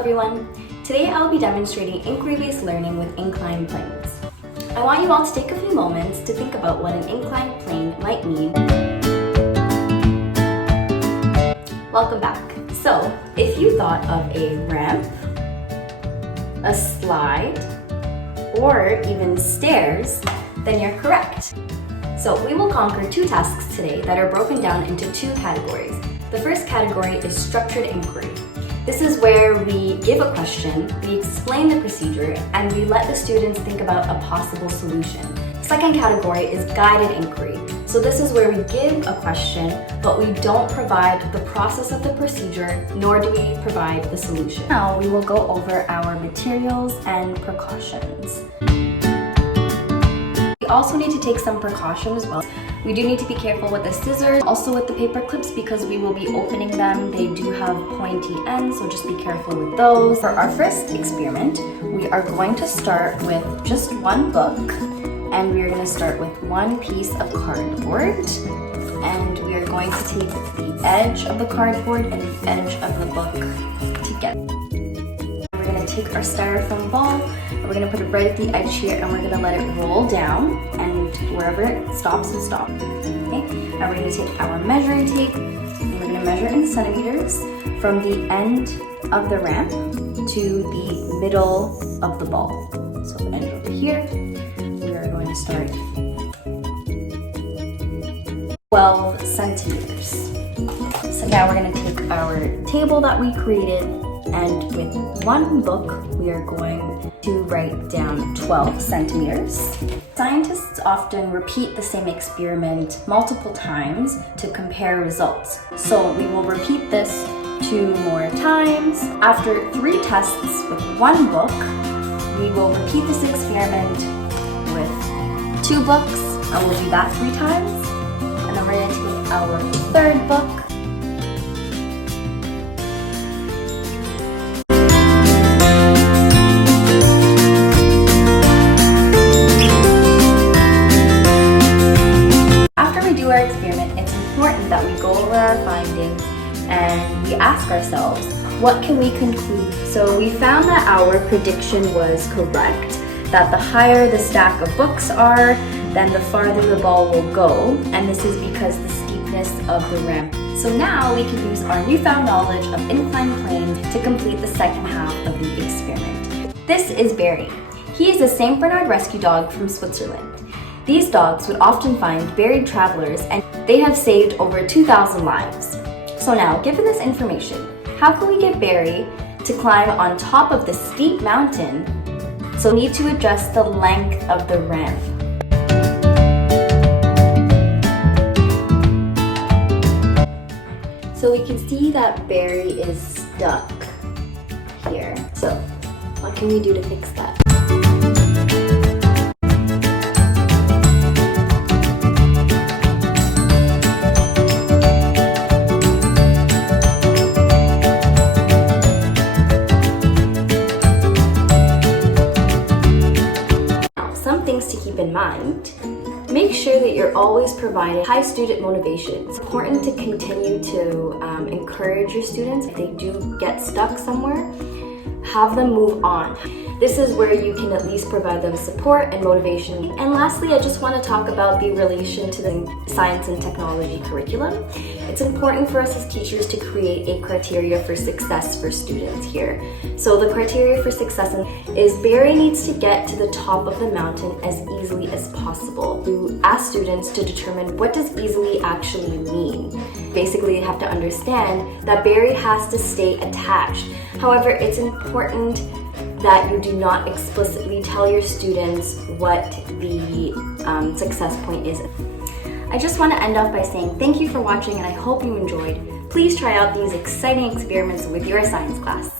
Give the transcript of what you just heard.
everyone! Today I'll be demonstrating inquiry-based learning with inclined planes. I want you all to take a few moments to think about what an inclined plane might mean. Welcome back. So, if you thought of a ramp, a slide, or even stairs, then you're correct. So we will conquer two tasks today that are broken down into two categories. The first category is structured inquiry. This is where we give a question, we explain the procedure, and we let the students think about a possible solution. The second category is guided inquiry. So this is where we give a question, but we don't provide the process of the procedure, nor do we provide the solution. Now we will go over our materials and precautions. We also need to take some precautions as well. We do need to be careful with the scissors, also with the paper clips because we will be opening them. They do have pointy ends, so just be careful with those. For our first experiment, we are going to start with just one book, and we are going to start with one piece of cardboard, and we are going to take the edge of the cardboard and the edge of the book together. We're going to take our styrofoam ball, and we're going to put it right at the edge here, and we're going to let it roll down, and wherever it stops, and stop. Okay? Now we're going to take our measuring tape, and we're going to measure in centimeters from the end of the ramp to the middle of the ball. So the end over here, we are going to start 12 centimeters. So now we're going to take our table that we created, and with one book, we are going to write down 12 centimeters. Scientists often repeat the same experiment multiple times to compare results. So we will repeat this 2 more times. After 3 tests with one book, we will repeat this experiment with 2 books, and we'll do that 3 times. And then we're going to take our 3rd book, our experiment, it's important that we go over our findings and we ask ourselves, what can we conclude? So we found that our prediction was correct, that the higher the stack of books are, then the farther the ball will go, and this is because the steepness of the ramp. So now we can use our newfound knowledge of inclined planes to complete the second half of the experiment. This is Barry. He is a St. Bernard rescue dog from Switzerland. These dogs would often find buried travelers, and they have saved over 2,000 lives. So now, given this information, how can we get Barry to climb on top of the steep mountain? So we need to adjust the length of the ramp. So we can see that Barry is stuck here. So what can we do to fix that? To keep in mind, make sure that you're always providing high student motivation. It's important to continue to encourage your students. If they do get stuck somewhere, have them move on. This is where you can at least provide them support and motivation. And lastly, I just want to talk about the relation to the science and technology curriculum. It's important for us as teachers to create a criteria for success for students here. So the criteria for success is Barry needs to get to the top of the mountain as easily as possible. You ask students to determine what does easily actually mean. Basically, you have to understand that Barry has to stay attached. However, it's important that you do not explicitly tell your students what the success point is. I just want to end off by saying thank you for watching, and I hope you enjoyed. Please try out these exciting experiments with your science class.